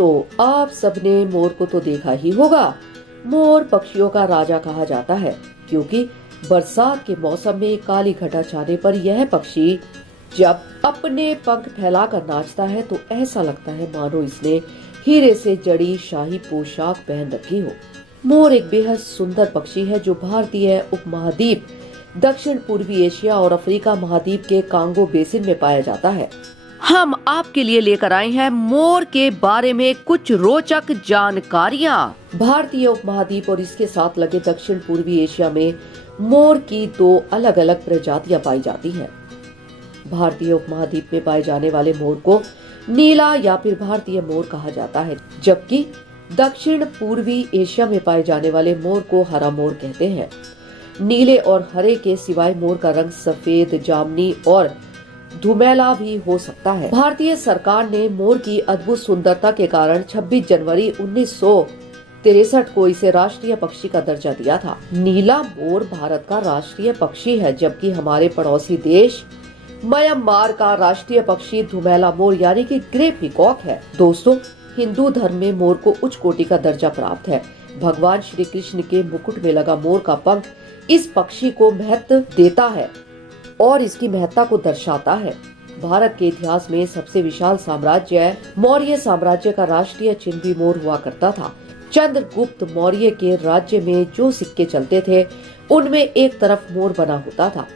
दोस्तों, आप सबने मोर को तो देखा ही होगा। मोर पक्षियों का राजा कहा जाता है क्योंकि बरसात के मौसम में काली घटा छाने पर यह पक्षी जब अपने पंख फैलाकर नाचता है तो ऐसा लगता है मानो इसने हीरे से जड़ी शाही पोशाक पहन रखी हो। मोर एक बेहद सुंदर पक्षी है जो भारतीय उपमहाद्वीप, दक्षिण पूर्वी एशिया और अफ्रीका महाद्वीप के कांगो बेसिन में पाया जाता है। हम आपके लिए लेकर आए हैं मोर के बारे में कुछ रोचक जानकारियाँ। भारतीय उपमहाद्वीप और इसके साथ लगे दक्षिण पूर्वी एशिया में मोर की दो अलग अलग प्रजातियां पाई जाती हैं। भारतीय उपमहाद्वीप में पाए जाने वाले मोर को नीला या फिर भारतीय मोर कहा जाता है, जबकि दक्षिण पूर्वी एशिया में पाए जाने वाले मोर को हरा मोर कहते हैं। नीले और हरे के सिवाय मोर का रंग सफेद, जामुनी और धुमेला भी हो सकता है। भारतीय सरकार ने मोर की अद्भुत सुंदरता के कारण 26 जनवरी 1963 को इसे राष्ट्रीय पक्षी का दर्जा दिया था। नीला मोर भारत का राष्ट्रीय पक्षी है, जबकि हमारे पड़ोसी देश म्यांमार का राष्ट्रीय पक्षी धुमेला मोर यानी कि ग्रे पीकॉक है। दोस्तों, हिंदू धर्म में मोर को उच्च कोटि का दर्जा प्राप्त है। भगवान श्री कृष्ण के मुकुट में लगा मोर का पंख इस पक्षी को महत्व देता है और इसकी महत्ता को दर्शाता है। भारत के इतिहास में सबसे विशाल साम्राज्य मौर्य साम्राज्य का राष्ट्रीय चिन्ह भी मोर हुआ करता था। चंद्रगुप्त मौर्य के राज्य में जो सिक्के चलते थे उनमें एक तरफ मोर बना होता था।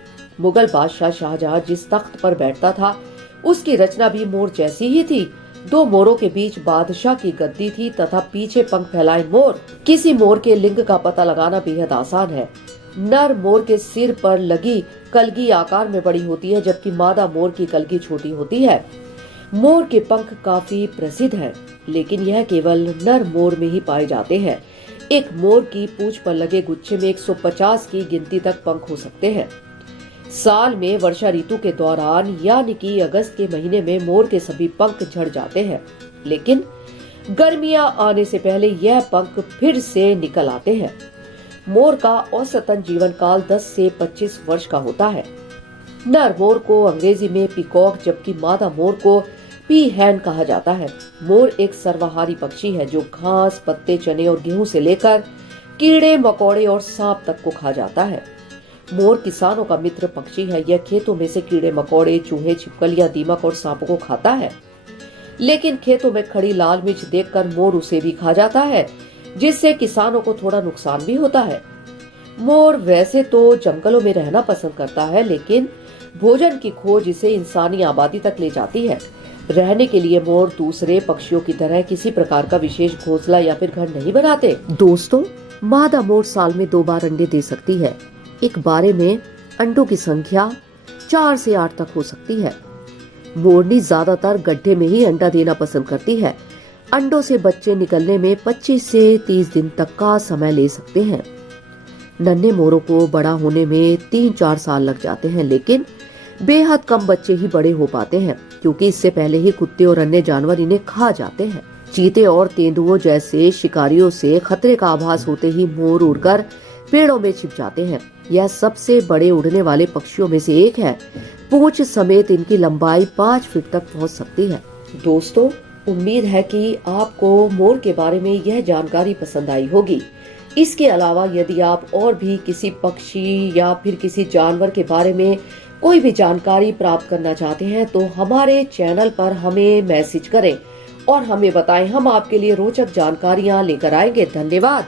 मुगल बादशाह शाहजहां जिस तख्त पर बैठता था उसकी रचना भी मोर जैसी ही थी। दो मोरों के बीच बादशाह की गद्दी थी तथा पीछे पंख फैलाए मोर। किसी मोर के लिंग का पता लगाना बेहद आसान है। नर मोर के सिर पर लगी कलगी आकार में बड़ी होती है, जबकि मादा मोर की कलगी छोटी होती है। मोर के पंख काफी प्रसिद्ध हैं, लेकिन यह केवल नर मोर में ही पाए जाते हैं। एक मोर की पूंछ पर लगे गुच्छे में 150 की गिनती तक पंख हो सकते हैं। साल में वर्षा ऋतु के दौरान यानी कि अगस्त के महीने में मोर के सभी पंख झड़ जाते हैं, लेकिन गर्मियां आने से पहले यह पंख फिर से निकल आते हैं। मोर का औसतन जीवन काल 10 से 25 वर्ष का होता है। नर मोर को अंग्रेजी में पीकॉक जबकि मादा मोर को पीहैन कहा जाता है। मोर एक सर्वाहारी पक्षी है जो घास, पत्ते, चने और गेहूं से लेकर कीड़े मकोड़े और सांप तक को खा जाता है। मोर किसानों का मित्र पक्षी है। यह खेतों में से कीड़े मकोड़े, चूहे, छिपकलियां, दीमक और सांपों को खाता है, लेकिन खेतों में खड़ी लाल मिर्च देखकर मोर उसे भी खा जाता है, जिससे किसानों को थोड़ा नुकसान भी होता है। मोर वैसे तो जंगलों में रहना पसंद करता है, लेकिन भोजन की खोज इसे इंसानी आबादी तक ले जाती है। रहने के लिए मोर दूसरे पक्षियों की तरह किसी प्रकार का विशेष घोंसला या फिर घर नहीं बनाते। दोस्तों, मादा मोर साल में 2 बार अंडे दे सकती है। एक बारे में अंडों की संख्या 4 से 8 तक हो सकती है। मोरनी ज्यादातर गड्ढे में ही अंडा देना पसंद करती है। अंडों से बच्चे निकलने में 25 से 30 दिन तक का समय ले सकते हैं। नन्हे मोरों को बड़ा होने में 3-4 साल लग जाते हैं, लेकिन बेहद कम बच्चे ही बड़े हो पाते हैं क्योंकि इससे पहले ही कुत्ते और अन्य जानवर इन्हें खा जाते हैं। चीते और तेंदुओं जैसे शिकारियों से खतरे का आभास होते ही मोर उड़कर पेड़ों में छिप जाते हैं। यह सबसे बड़े उड़ने वाले पक्षियों में से एक है। पूंछ समेत इनकी लंबाई 5 फीट तक पहुंच सकती है। दोस्तों, उम्मीद है कि आपको मोर के बारे में यह जानकारी पसंद आई होगी। इसके अलावा यदि आप और भी किसी पक्षी या फिर किसी जानवर के बारे में कोई भी जानकारी प्राप्त करना चाहते हैं तो हमारे चैनल पर हमें मैसेज करें और हमें बताएं। हम आपके लिए रोचक जानकारियां लेकर आएंगे। धन्यवाद।